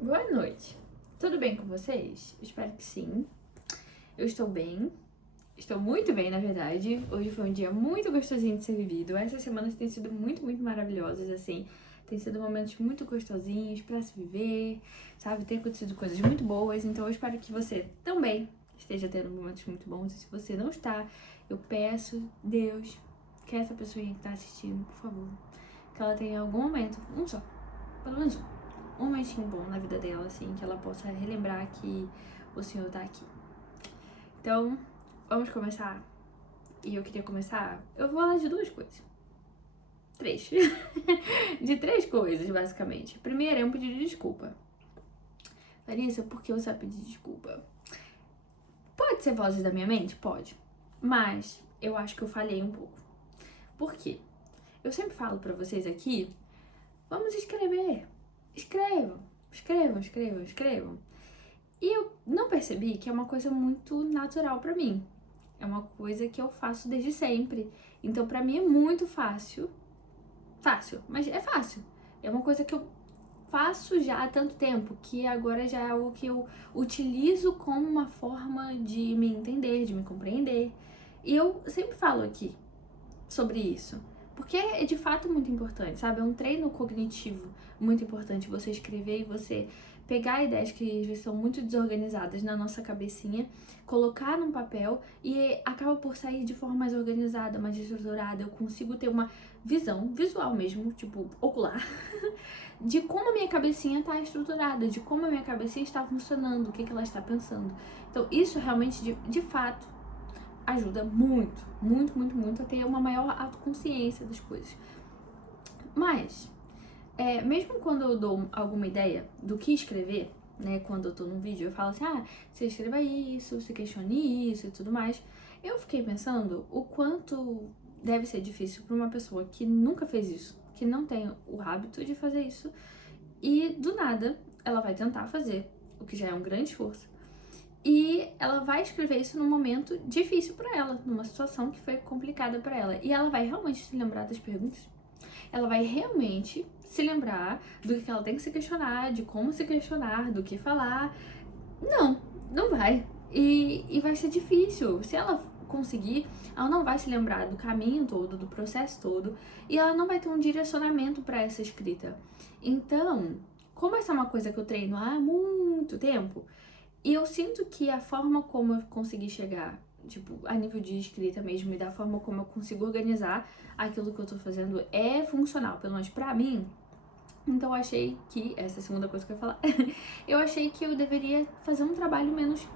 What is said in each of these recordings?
Boa noite. Tudo bem com vocês? Espero que sim. Eu estou bem. Estou muito bem, na verdade. Hoje foi um dia muito gostosinho de ser vivido. Essas semanas têm sido muito maravilhosas, assim. Tem sido momentos muito gostosinhos pra se viver, sabe? Tem acontecido coisas muito boas. Então eu espero que você também esteja tendo momentos muito bons. E se você não está, eu peço, Deus, que essa pessoinha que tá assistindo, por favor, que ela tenha algum momento, um só, pelo menos um momentinho bom na vida dela, assim, que ela possa relembrar que o Senhor tá aqui. Então, vamos começar? E eu queria começar, eu vou falar de duas coisas. Três. De três coisas, basicamente. Primeiro é um pedido de desculpa. Larissa, por que você vai pedir desculpa? Pode ser vozes da minha mente? Pode. Mas eu acho que eu falhei um pouco. Por quê? Eu sempre falo pra vocês aqui, vamos escrever. Escrevam. E eu não percebi que é uma coisa muito natural pra mim. É uma coisa que eu faço desde sempre. Então pra mim é muito fácil. Fácil, mas é fácil. É uma coisa que eu faço já há tanto tempo que agora já é algo que eu utilizo como uma forma de me entender, de me compreender. E eu sempre falo aqui sobre isso. Porque é de fato muito importante, sabe? É um treino cognitivo muito importante você escrever e você pegar ideias que às vezes são muito desorganizadas na nossa cabecinha, colocar num papel e acaba por sair de forma mais organizada, mais estruturada. Eu consigo ter uma visão visual mesmo, tipo, ocular, de como a minha cabecinha tá estruturada, de como a minha cabecinha está funcionando, o que ela está pensando. Então, isso realmente, de fato, ajuda muito a ter uma maior autoconsciência das coisas. Mas, mesmo quando eu dou alguma ideia do que escrever, né, quando eu tô num vídeo, eu falo assim, você escreva isso, você questione isso e tudo mais, eu fiquei pensando o quanto deve ser difícil pra uma pessoa que nunca fez isso, que não tem o hábito de fazer isso, e do nada ela vai tentar fazer, o que já é um grande esforço, e ela vai escrever isso num momento difícil pra ela, numa situação que foi complicada pra ela. E ela vai realmente se lembrar das perguntas. Ela vai realmente se lembrar do que ela tem que se questionar, de como se questionar, do que falar. Não, não vai. E vai ser difícil. Se ela conseguir, ela não vai se lembrar do caminho todo, do processo todo, e ela não vai ter um direcionamento pra essa escrita. Então, como essa é uma coisa que eu treino há muito tempo, e eu sinto que a forma como eu consegui chegar, tipo, a nível de escrita mesmo, e da forma como eu consigo organizar aquilo que eu tô fazendo é funcional, pelo menos pra mim. Então eu achei que, essa é a segunda coisa que eu ia falar, eu achei que eu deveria fazer um trabalho menos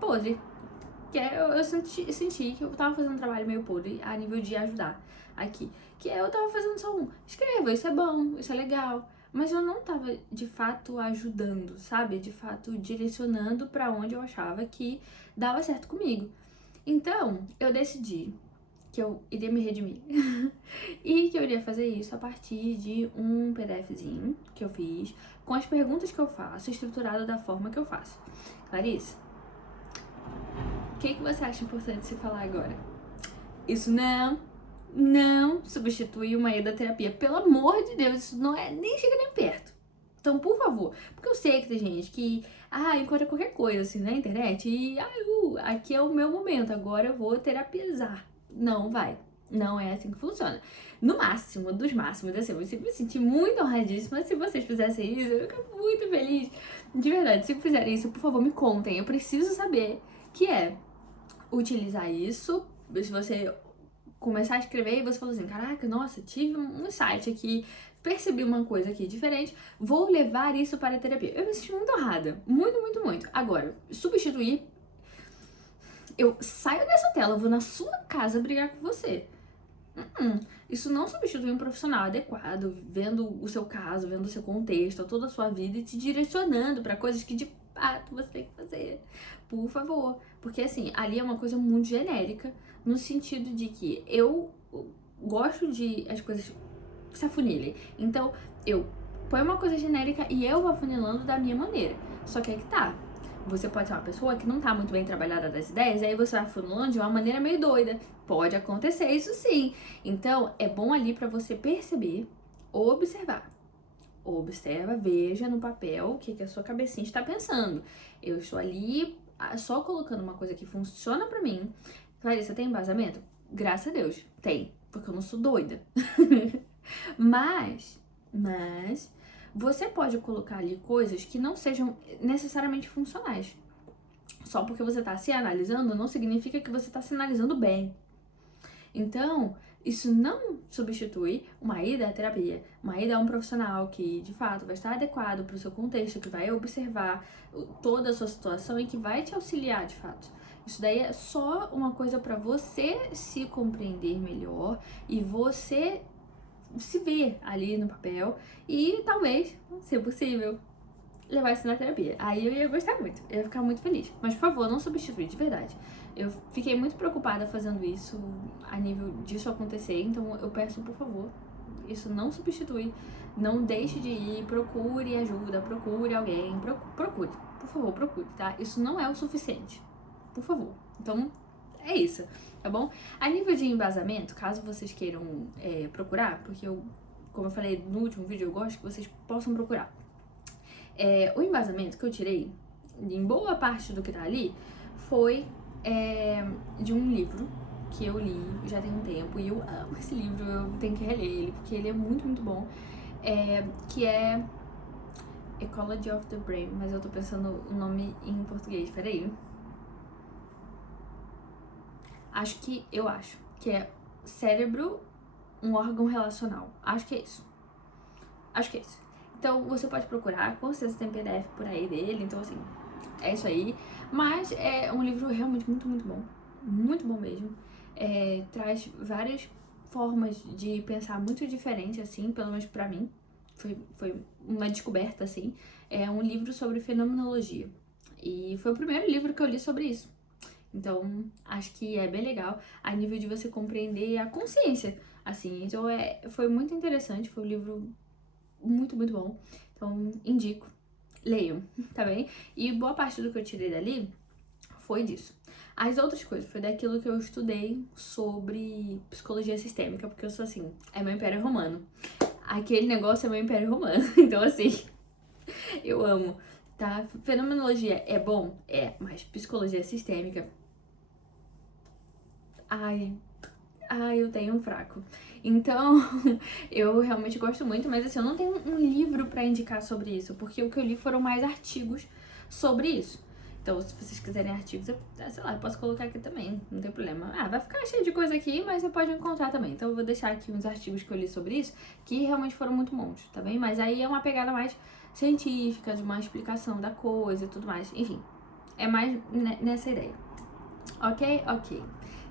podre. Que é, eu senti que eu tava fazendo um trabalho meio podre a nível de ajudar aqui. Que eu tava fazendo só escreva, isso é bom, isso é legal. Mas eu não tava de fato ajudando, sabe? De fato direcionando pra onde eu achava que dava certo comigo. Então, eu decidi que eu iria me redimir. E que eu iria fazer isso a partir de um PDFzinho que eu fiz, com as perguntas que eu faço, estruturado da forma que eu faço. Clarice, o que você acha importante se falar agora? Isso não substitui uma ida à terapia. Pelo amor de Deus, isso não é, nem chega nem perto. Então, por favor, porque eu sei que tem gente que, encontra qualquer coisa assim na internet e, aqui é o meu momento, agora eu vou terapiar. Não vai. Não é assim que funciona. No máximo, dos máximos, assim, eu sempre me senti muito honradíssima se vocês fizessem isso, eu fico muito feliz. De verdade, se fizerem isso, por favor, me contem. Eu preciso saber que é utilizar isso, se você começar a escrever e você falou assim, caraca, nossa, tive um insight aqui, percebi uma coisa aqui diferente, vou levar isso para a terapia. Eu me senti muito honrada, muito. Agora, substituir, eu saio dessa tela, eu vou na sua casa brigar com você. Isso não substitui um profissional adequado, vendo o seu caso, vendo o seu contexto, toda a sua vida e te direcionando para coisas que de fato você tem que fazer. Por favor. Porque assim, ali é uma coisa muito genérica, no sentido de que eu gosto de as coisas se afunilem. Então, eu ponho uma coisa genérica e eu vou afunilando da minha maneira. Só que aí que tá. Você pode ser uma pessoa que não tá muito bem trabalhada das ideias, aí você vai afunilando de uma maneira meio doida. Pode acontecer isso sim. Então, é bom ali pra você perceber, observar Observa, veja no papel o que a sua cabecinha está pensando. Eu estou ali só colocando uma coisa que funciona pra mim. Clarissa, tem embasamento? Graças a Deus, tem, porque eu não sou doida. Mas você pode colocar ali coisas que não sejam necessariamente funcionais. Só porque você tá se analisando não significa que você tá se analisando bem. Então, isso não substitui uma ida à terapia, uma ida a um profissional que, de fato, vai estar adequado para o seu contexto, que vai observar toda a sua situação e que vai te auxiliar, de fato. Isso daí é só uma coisa para você se compreender melhor e você se ver ali no papel e talvez, se possível, levar isso na terapia. Aí eu ia gostar muito, eu ia ficar muito feliz. Mas, por favor, não substitui, de verdade. Eu fiquei muito preocupada fazendo isso, a nível disso acontecer, então eu peço, por favor, isso não substitui. Não deixe de ir, procure ajuda, procure alguém, procure, por favor, procure, tá? Isso não é o suficiente, por favor. Então, é isso, tá bom? A nível de embasamento, caso vocês queiram procurar, porque eu, como eu falei no último vídeo, eu gosto que vocês possam procurar. O embasamento que eu tirei, em boa parte do que tá ali, foi de um livro que eu li já tem um tempo e eu amo esse livro, eu tenho que reler ele porque ele é muito, muito bom, que é Ecology of the Brain, mas eu tô pensando o nome em português, peraí. Acho que é Cérebro, um órgão relacional, acho que é isso. Então você pode procurar, com certeza tem PDF por aí dele, então assim, é isso aí. Mas é um livro realmente muito, muito bom mesmo. Traz várias formas de pensar muito diferente, assim, pelo menos pra mim. Foi uma descoberta, assim. É um livro sobre fenomenologia. E foi o primeiro livro que eu li sobre isso. Então, acho que é bem legal a nível de você compreender a consciência, assim. Então, foi muito interessante, foi um livro muito, muito bom. Então, indico. Leiam, tá bem? E boa parte do que eu tirei dali foi disso. As outras coisas foi daquilo que eu estudei sobre psicologia sistêmica, porque eu sou assim, é meu império romano. Aquele negócio é meu império romano. Então, assim, eu amo, tá? Fenomenologia é bom? É, mas psicologia sistêmica... Ai, eu tenho um fraco. Então, eu realmente gosto muito, mas assim, eu não tenho um livro pra indicar sobre isso, porque o que eu li foram mais artigos sobre isso. Então, se vocês quiserem artigos, sei lá, eu posso colocar aqui também, não tem problema. Vai ficar cheio de coisa aqui, mas você pode encontrar também. Então, eu vou deixar aqui uns artigos que eu li sobre isso, que realmente foram muito bons, tá bem? Mas aí é uma pegada mais científica, de uma explicação da coisa e tudo mais. Enfim, é mais nessa ideia. Ok? Ok.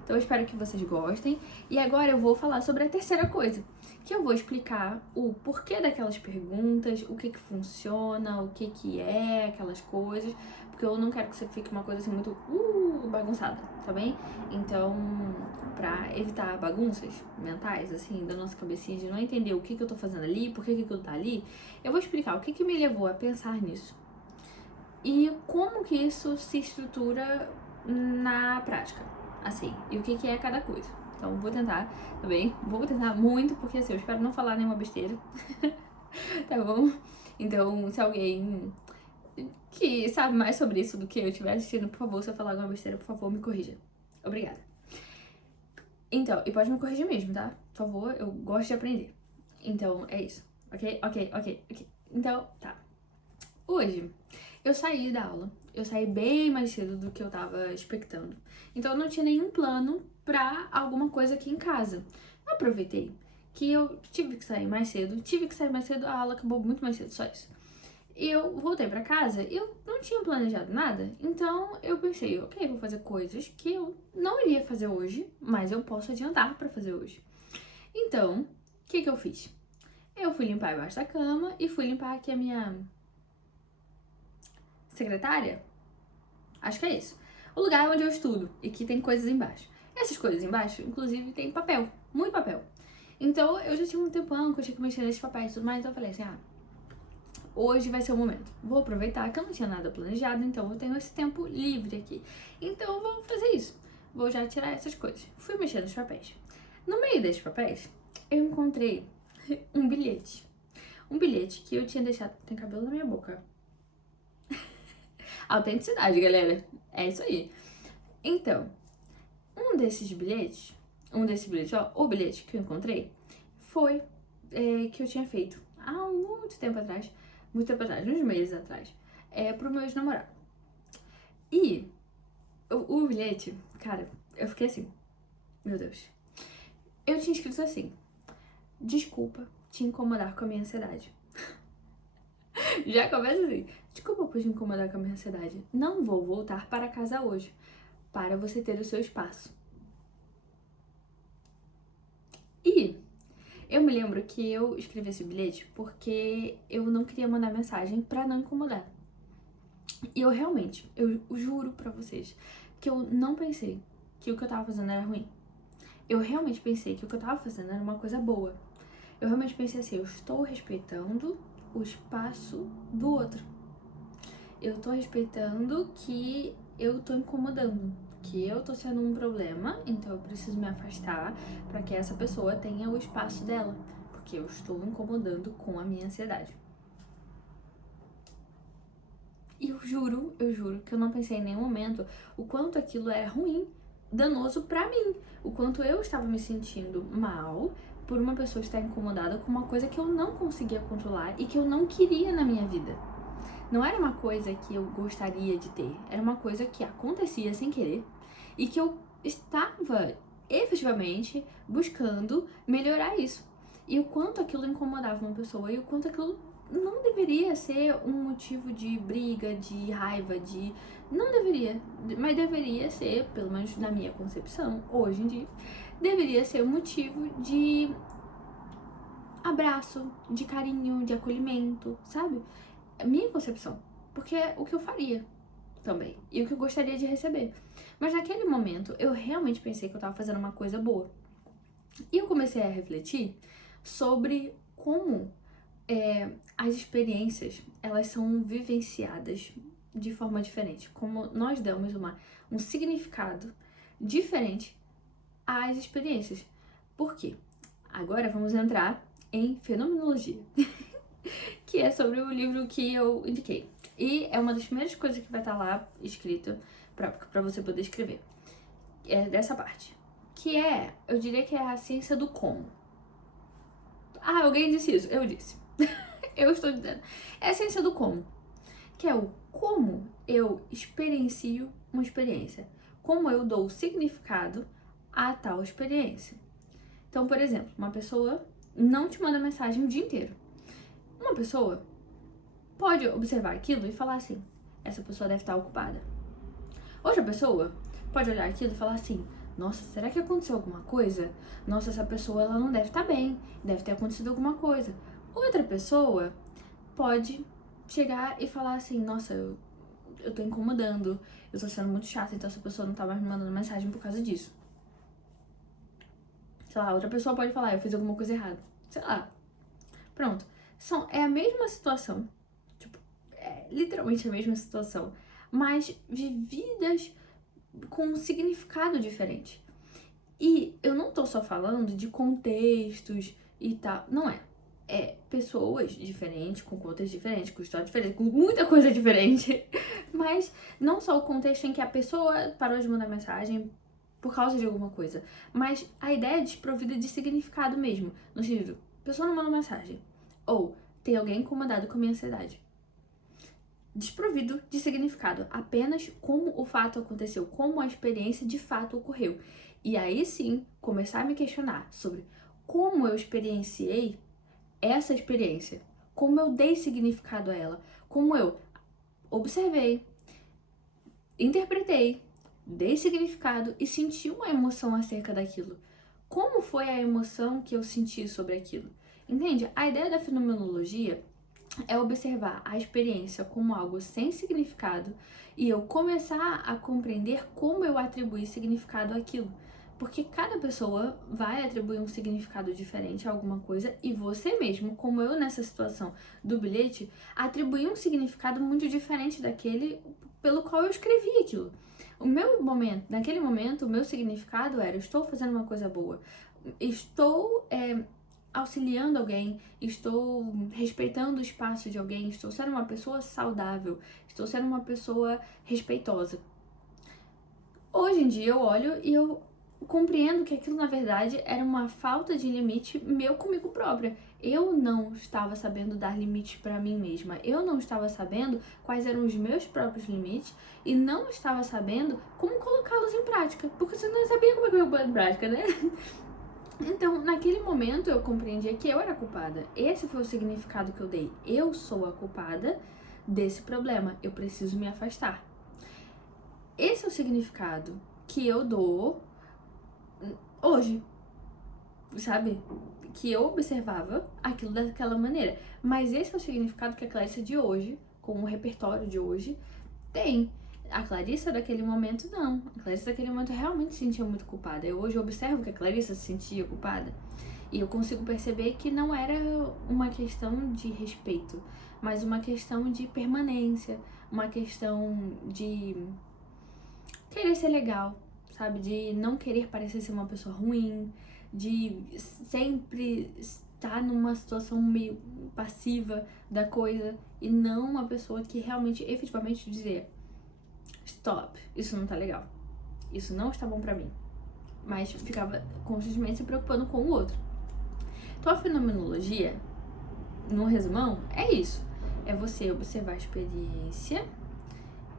Então eu espero que vocês gostem. E agora eu vou falar sobre a terceira coisa, que eu vou explicar o porquê daquelas perguntas, o que funciona, o que é aquelas coisas, porque eu não quero que você fique uma coisa assim muito bagunçada, tá bem? Então, pra evitar bagunças mentais, assim, da nossa cabecinha, de não entender o que eu tô fazendo ali, por que aquilo tá ali, eu vou explicar o que me levou a pensar nisso e como que isso se estrutura na prática, assim, e o que é cada coisa. Então, vou tentar, tá bem? Vou tentar muito, porque assim, eu espero não falar nenhuma besteira, tá bom? Então, se alguém que sabe mais sobre isso do que eu estiver assistindo, por favor, se eu falar alguma besteira, por favor, me corrija. Obrigada. Então, e pode me corrigir mesmo, tá? Por favor, eu gosto de aprender. Então, é isso. Ok? Então, tá. Hoje, eu saí da aula, eu saí bem mais cedo do que eu tava expectando. Então eu não tinha nenhum plano pra alguma coisa aqui em casa. Eu aproveitei que eu tive que sair mais cedo, a aula acabou muito mais cedo, só isso. E eu voltei pra casa e eu não tinha planejado nada, então eu pensei, ok, vou fazer coisas que eu não iria fazer hoje, mas eu posso adiantar pra fazer hoje. Então, o que eu fiz? Eu fui limpar embaixo da cama e fui limpar aqui a minha secretária? Acho que é isso. O lugar onde eu estudo e que tem coisas embaixo. Essas coisas embaixo, inclusive, tem papel, muito papel. Então, eu já tinha um tempão que eu tinha que mexer nesses papéis e tudo mais, então eu falei assim, hoje vai ser o momento. Vou aproveitar que eu não tinha nada planejado, então eu tenho esse tempo livre aqui. Então, eu vou fazer isso. Vou já tirar essas coisas. Fui mexer nos papéis. No meio desses papéis, eu encontrei um bilhete. um bilhete que eu tinha deixado. Tem cabelo na minha boca. Autenticidade, galera. É isso aí. Então, um desses bilhetes, ó, o bilhete que eu encontrei, foi que eu tinha feito há muito tempo atrás, uns meses atrás, pro meu ex-namorado. E o bilhete, cara, eu fiquei assim, meu Deus. Eu tinha escrito assim: desculpa te incomodar com a minha ansiedade. Já começa assim: desculpa por te incomodar com a minha ansiedade. Não vou voltar para casa hoje, para você ter o seu espaço. E eu me lembro que eu escrevi esse bilhete porque eu não queria mandar mensagem pra não incomodar. E eu realmente, eu juro pra vocês, que eu não pensei que o que eu tava fazendo era ruim. Eu realmente pensei que o que eu tava fazendo era uma coisa boa. Eu realmente pensei assim: eu estou respeitando o espaço do outro. Eu tô respeitando que eu tô incomodando, que eu tô sendo um problema, então eu preciso me afastar pra que essa pessoa tenha o espaço dela, porque eu estou incomodando com a minha ansiedade. E eu juro que eu não pensei em nenhum momento o quanto aquilo era ruim, danoso pra mim, o quanto eu estava me sentindo mal por uma pessoa estar incomodada com uma coisa que eu não conseguia controlar e que eu não queria na minha vida. Não era uma coisa que eu gostaria de ter, era uma coisa que acontecia sem querer e que eu estava efetivamente buscando melhorar isso. E o quanto aquilo incomodava uma pessoa e o quanto aquilo não deveria ser um motivo de briga, de raiva, de... Não deveria, mas deveria ser, pelo menos na minha concepção, hoje em dia, deveria ser um motivo de abraço, de carinho, de acolhimento, sabe? Minha concepção, porque é o que eu faria também e o que eu gostaria de receber. Mas naquele momento eu realmente pensei que eu tava fazendo uma coisa boa. E eu comecei a refletir sobre como as experiências, elas são vivenciadas de forma diferente, como nós damos um significado diferente às experiências. Por quê? Agora vamos entrar em fenomenologia, que é sobre o livro que eu indiquei. E é uma das primeiras coisas que vai estar lá escrito pra você poder escrever. É dessa parte. Que é, eu diria que é a ciência do como. Ah, alguém disse isso. Eu disse. Eu estou dizendo. É a ciência do como. Que é o como eu experiencio uma experiência. Como eu dou significado a tal experiência. Então, por exemplo, uma pessoa não te manda mensagem o dia inteiro. Uma pessoa pode observar aquilo e falar assim: essa pessoa deve estar ocupada. Outra pessoa pode olhar aquilo e falar assim: nossa, será que aconteceu alguma coisa? Nossa, essa pessoa ela não deve estar bem, deve ter acontecido alguma coisa. Outra pessoa pode chegar e falar assim: nossa, eu tô incomodando, eu tô sendo muito chata, então essa pessoa não tá mais me mandando mensagem por causa disso. Sei lá, outra pessoa pode falar: eu fiz alguma coisa errada. Sei lá. Pronto. É a mesma situação, tipo, é literalmente a mesma situação, mas vividas com um significado diferente. E eu não tô só falando de contextos e tal, não é. É pessoas diferentes, com contextos diferentes, com histórias diferentes, com muita coisa diferente. Mas não só o contexto em que a pessoa parou de mandar mensagem por causa de alguma coisa, mas a ideia é desprovida de significado mesmo. No sentido, a pessoa não mandou mensagem. Ou tem alguém incomodado com a minha ansiedade. Desprovido de significado, apenas como o fato aconteceu, como a experiência de fato ocorreu. E aí sim, começar a me questionar sobre como eu experienciei essa experiência, como eu dei significado a ela, como eu observei, interpretei, dei significado e senti uma emoção acerca daquilo. Como foi a emoção que eu senti sobre aquilo? Entende? A ideia da fenomenologia é observar a experiência como algo sem significado e eu começar a compreender como eu atribuí significado àquilo. Porque cada pessoa vai atribuir um significado diferente a alguma coisa e você mesmo, como eu nessa situação do bilhete, atribuí um significado muito diferente daquele pelo qual eu escrevi aquilo. Naquele momento, o meu significado era: estou fazendo uma coisa boa, estou auxiliando alguém, estou respeitando o espaço de alguém, estou sendo uma pessoa saudável, estou sendo uma pessoa respeitosa. Hoje em dia eu olho e eu compreendo que aquilo na verdade era uma falta de limite meu comigo própria. Eu não estava sabendo dar limites para mim mesma. Eu não estava sabendo quais eram os meus próprios limites e não estava sabendo como colocá-los em prática, porque você não sabia como é que eu ia pôr em prática, né? Então, naquele momento eu compreendi que eu era a culpada. Esse foi o significado que eu dei. Eu sou a culpada desse problema. Eu preciso me afastar. Esse é o significado que eu dou hoje, sabe? Que eu observava aquilo daquela maneira. Mas esse é o significado que a Clarissa de hoje, com o repertório de hoje, tem. A Clarissa daquele momento, não. A Clarissa daquele momento realmente se sentia muito culpada. Eu hoje observo que a Clarissa se sentia culpada. E eu consigo perceber que não era uma questão de respeito, mas uma questão de permanência, uma questão de querer ser legal, sabe? De não querer parecer ser uma pessoa ruim, de sempre estar numa situação meio passiva da coisa e não uma pessoa que realmente, efetivamente dizer: stop, isso não tá legal, isso não está bom pra mim. Mas ficava constantemente se preocupando com o outro. Então a fenomenologia, no resumão, é isso. É você observar a experiência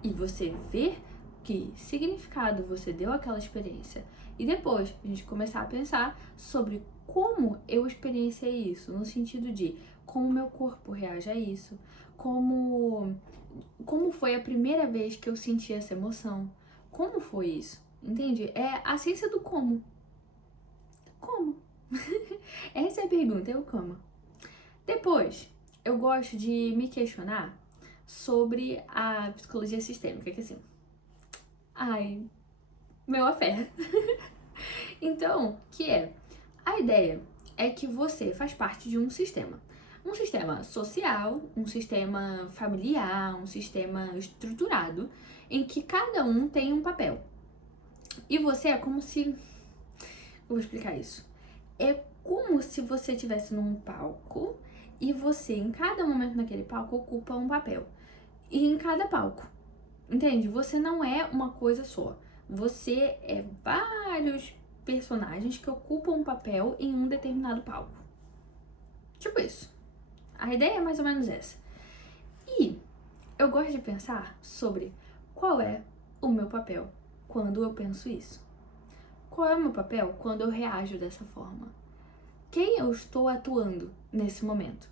e você ver que significado você deu àquela experiência. E depois a gente começar a pensar sobre como eu experienciei isso, no sentido de como meu corpo reage a isso, como foi a primeira vez que eu senti essa emoção, como foi isso, entende? É a ciência do como. Como? Essa é a pergunta, é o como. Depois, eu gosto de me questionar sobre a psicologia sistêmica, que assim, ai, meu afé. Então, que é, a ideia é que você faz parte de um sistema. Um sistema social, um sistema familiar, um sistema estruturado, em que cada um tem um papel. E você é como se... Eu vou explicar isso. É como se você estivesse num palco e você, em cada momento naquele palco, ocupa um papel. E em cada palco, entende? Você não é uma coisa só. Você é vários personagens que ocupam um papel em um determinado palco. Tipo isso. A ideia é mais ou menos essa. E eu gosto de pensar sobre qual é o meu papel quando eu penso isso. Qual é o meu papel quando eu reajo dessa forma? Quem eu estou atuando nesse momento?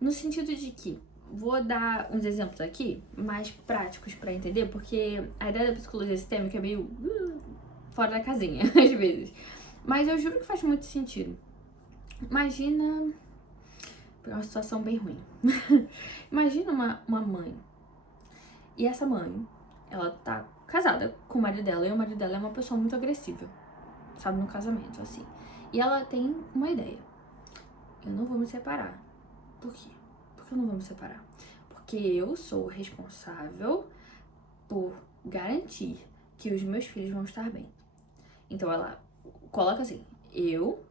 No sentido de que, vou dar uns exemplos aqui, mais práticos para entender, porque a ideia da psicologia sistêmica é meio fora da casinha, às vezes. Mas eu juro que faz muito sentido. Imagina uma situação bem ruim. Imagina uma mãe. E essa mãe, ela tá casada com o marido dela, e o marido dela é uma pessoa muito agressiva, sabe, no casamento, assim. E ela tem uma ideia. Eu não vou me separar. Por quê? Por que eu não vou me separar? Porque eu sou responsável por garantir que os meus filhos vão estar bem. Então ela coloca assim: eu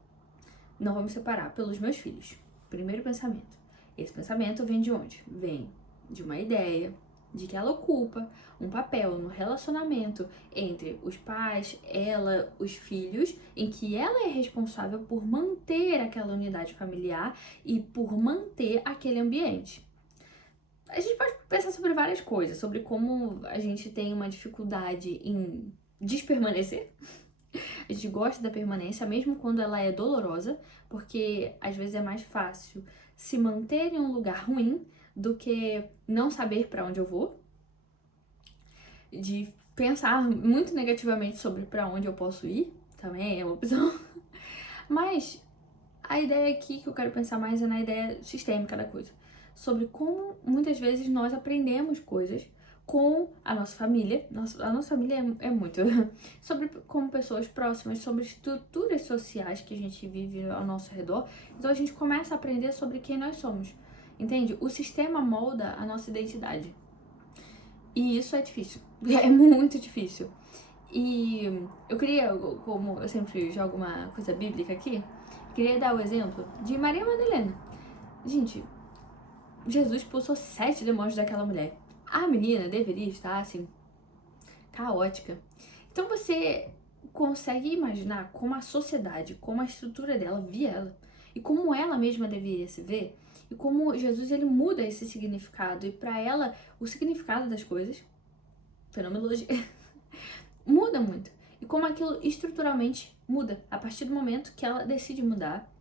não vou me separar pelos meus filhos. Primeiro pensamento. Esse pensamento vem de onde? Vem de uma ideia de que ela ocupa um papel no relacionamento entre os pais, ela, os filhos, em que ela é responsável por manter aquela unidade familiar e por manter aquele ambiente. A gente pode pensar sobre várias coisas, sobre como a gente tem uma dificuldade em despermanecer. A gente gosta da permanência, mesmo quando ela é dolorosa, porque às vezes é mais fácil se manter em um lugar ruim do que não saber para onde eu vou, de pensar muito negativamente sobre para onde eu posso ir, também é uma opção. Mas a ideia aqui que eu quero pensar mais é na ideia sistêmica da coisa, sobre como muitas vezes nós aprendemos coisas com a nossa família, a nossa família é muito, sobre como pessoas próximas, sobre estruturas sociais que a gente vive ao nosso redor. Então a gente começa a aprender sobre quem nós somos, entende? O sistema molda a nossa identidade. E isso é difícil, é muito difícil. E eu queria, como eu sempre jogo uma coisa bíblica aqui, Queria dar o exemplo de Maria Madalena. Gente, Jesus expulsou 7 demônios daquela mulher. A menina deveria estar, assim, caótica. Então você consegue imaginar como a sociedade, como a estrutura dela via ela e como ela mesma deveria se ver e como Jesus ele muda esse significado e para ela o significado das coisas, fenomenologia, muda muito. E como aquilo estruturalmente muda a partir do momento que ela decide mudar,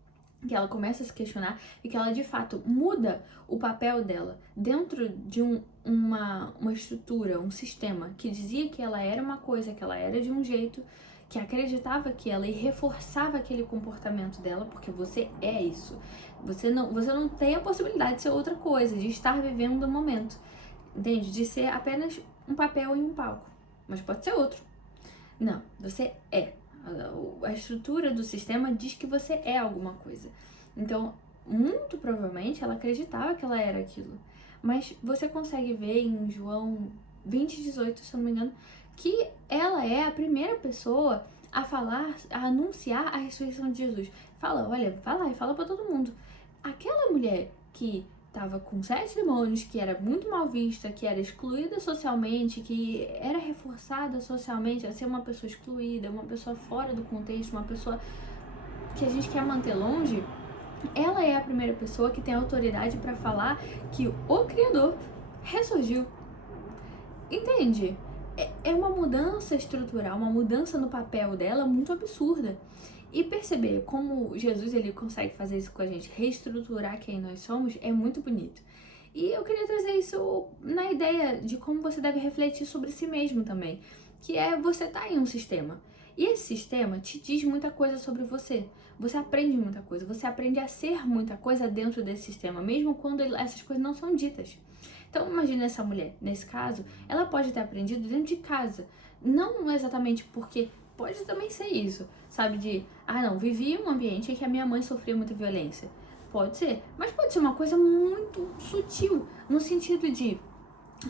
que ela começa a se questionar e que ela de fato muda o papel dela dentro de uma estrutura, um sistema que dizia que ela era uma coisa, que ela era de um jeito, que acreditava que ela e reforçava aquele comportamento dela, porque você é isso. Você não tem a possibilidade de ser outra coisa, de estar vivendo o momento, entende? De ser apenas um papel em um palco, mas pode ser outro. Não, você é. A estrutura do sistema diz que você é alguma coisa. Então, muito provavelmente ela acreditava que ela era aquilo. Mas você consegue ver em João 20:18, se eu não me engano, que ela é a primeira pessoa a falar, a anunciar a ressurreição de Jesus. Fala, olha, vai lá e fala pra todo mundo. Aquela mulher que estava com 7 demônios, que era muito mal vista, que era excluída socialmente, que era reforçada socialmente a ser uma pessoa excluída, uma pessoa fora do contexto, uma pessoa que a gente quer manter longe, ela é a primeira pessoa que tem autoridade para falar que o Criador ressurgiu. Entende? É uma mudança estrutural, uma mudança no papel dela muito absurda. E perceber como Jesus ele consegue fazer isso com a gente, reestruturar quem nós somos, é muito bonito. E eu queria trazer isso na ideia de como você deve refletir sobre si mesmo também, que é você tá em um sistema. E esse sistema te diz muita coisa sobre você. Você aprende muita coisa, você aprende a ser muita coisa dentro desse sistema, mesmo quando essas coisas não são ditas. Então imagine essa mulher, nesse caso, ela pode ter aprendido dentro de casa, não exatamente porque pode também ser isso, sabe, de, não, vivi em um ambiente em que a minha mãe sofria muita violência. Pode ser, mas pode ser uma coisa muito sutil, no sentido de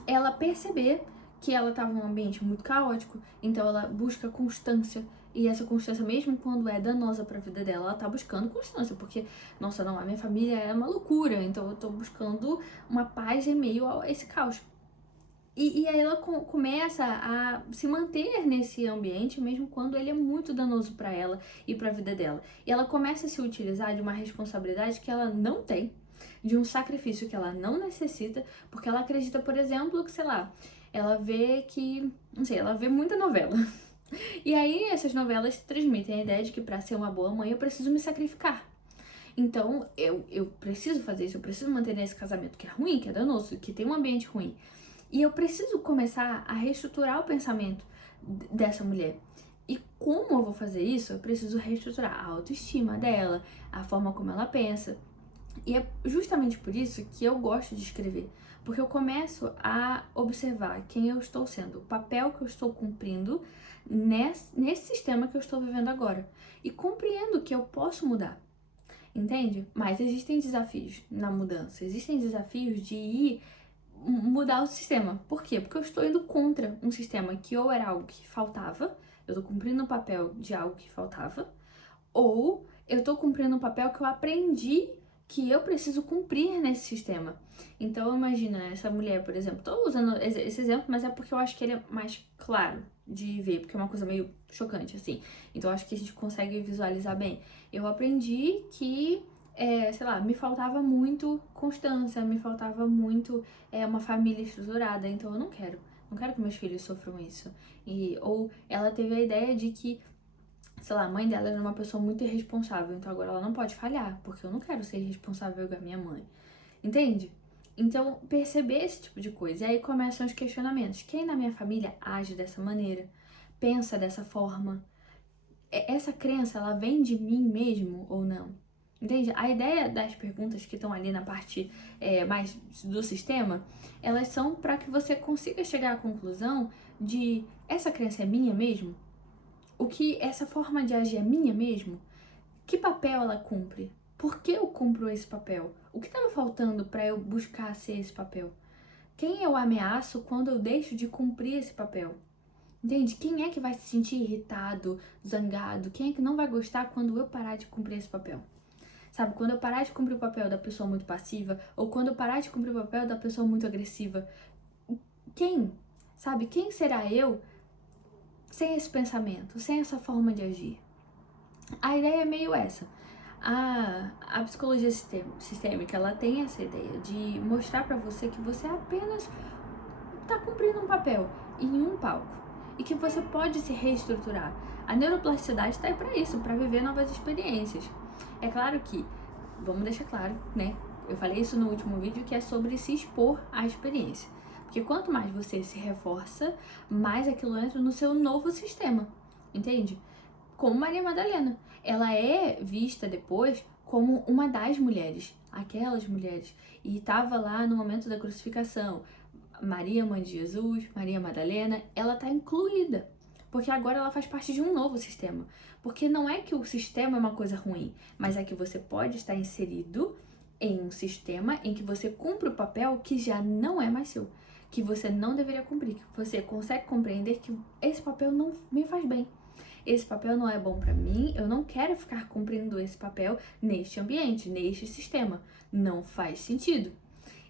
ela perceber que ela estava num ambiente muito caótico, então ela busca constância, e essa constância, mesmo quando é danosa para a vida dela, ela tá buscando constância, porque, nossa, não, a minha família é uma loucura, então eu tô buscando uma paz em meio a esse caos. E aí ela começa a se manter nesse ambiente, mesmo quando ele é muito danoso para ela e para a vida dela. E ela começa a se utilizar de uma responsabilidade que ela não tem, de um sacrifício que ela não necessita, porque ela acredita, por exemplo, que, sei lá, ela vê que, não sei, ela vê muita novela. E aí essas novelas transmitem a ideia de que para ser uma boa mãe eu preciso me sacrificar. Então eu preciso fazer isso, eu preciso manter esse casamento que é ruim, que é danoso, que tem um ambiente ruim. E eu preciso começar a reestruturar o pensamento dessa mulher. E como eu vou fazer isso? Eu preciso reestruturar a autoestima dela, a forma como ela pensa. E é justamente por isso que eu gosto de escrever. Porque eu começo a observar quem eu estou sendo, o papel que eu estou cumprindo nesse sistema que eu estou vivendo agora. E compreendo que eu posso mudar. Entende? Mas existem desafios na mudança. Existem desafios de mudar o sistema. Por quê? Porque eu estou indo contra um sistema que ou era algo que faltava, eu estou cumprindo o papel de algo que faltava, ou eu estou cumprindo um papel que eu aprendi que eu preciso cumprir nesse sistema. Então imagina essa mulher, por exemplo, estou usando esse exemplo, mas é porque eu acho que ele é mais claro de ver, porque é uma coisa meio chocante, assim. Então eu acho que a gente consegue visualizar bem. Eu aprendi que sei lá, me faltava muito constância, me faltava muito uma família estruturada, então eu não quero que meus filhos sofram isso. Ou ela teve a ideia de que, sei lá, a mãe dela era uma pessoa muito irresponsável, então agora ela não pode falhar, porque eu não quero ser irresponsável igual a minha mãe. Entende? Então, perceber esse tipo de coisa. E aí começam os questionamentos. Quem na minha família age dessa maneira? Pensa dessa forma? Essa crença, ela vem de mim mesmo ou não? Entende? A ideia das perguntas que estão ali na parte mais do sistema, elas são para que você consiga chegar à conclusão de essa crença é minha mesmo? O que essa forma de agir é minha mesmo? Que papel ela cumpre? Por que eu cumpro esse papel? O que estava faltando para eu buscar ser esse papel? Quem eu ameaço quando eu deixo de cumprir esse papel? Entende? Quem é que vai se sentir irritado, zangado? Quem é que não vai gostar quando eu parar de cumprir esse papel? Sabe, quando eu parar de cumprir o papel da pessoa muito passiva, ou quando eu parar de cumprir o papel da pessoa muito agressiva, quem? Sabe, quem será eu sem esse pensamento, sem essa forma de agir? A ideia é meio essa. A psicologia sistêmica, ela tem essa ideia de mostrar pra você que você apenas tá cumprindo um papel em um palco e que você pode se reestruturar. A neuroplasticidade tá aí pra isso, pra viver novas experiências. É claro que, vamos deixar claro, né? Eu falei isso no último vídeo, que é sobre se expor à experiência. Porque quanto mais você se reforça, mais aquilo entra no seu novo sistema, entende? Como Maria Madalena. Ela é vista depois como uma das mulheres, aquelas mulheres. E estava lá no momento da crucificação. Maria, mãe de Jesus, Maria Madalena, ela está incluída. Porque agora ela faz parte de um novo sistema. Porque não é que o sistema é uma coisa ruim, mas é que você pode estar inserido em um sistema em que você cumpre o papel que já não é mais seu, que você não deveria cumprir, que você consegue compreender que esse papel não me faz bem. Esse papel não é bom pra mim, eu não quero ficar cumprindo esse papel neste ambiente, neste sistema. Não faz sentido.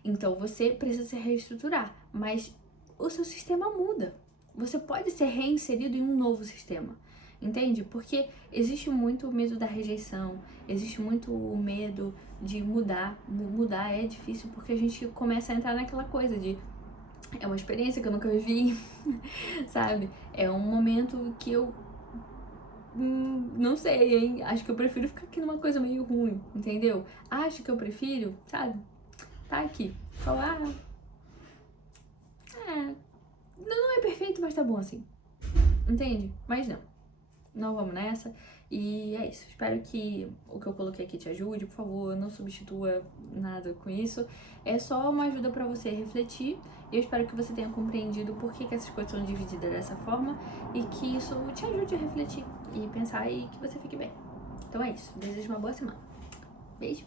Então você precisa se reestruturar, mas o seu sistema muda. Você pode ser reinserido em um novo sistema, entende? Porque existe muito o medo da rejeição, existe muito o medo de mudar. Mudar é difícil porque a gente começa a entrar naquela coisa de é uma experiência que eu nunca vivi, sabe? É um momento que eu não sei, hein? Acho que eu prefiro ficar aqui numa coisa meio ruim, entendeu? Acho que eu prefiro, sabe? Tá aqui. Falar, não é perfeito, mas tá bom assim. Entende? Mas não vamos nessa. E é isso. Espero que o que eu coloquei aqui te ajude. Por favor, não substitua nada com isso. É só uma ajuda pra você refletir. E eu espero que você tenha compreendido por que essas coisas são divididas dessa forma. E que isso te ajude a refletir e pensar e que você fique bem. Então é isso. Desejo uma boa semana. Beijo.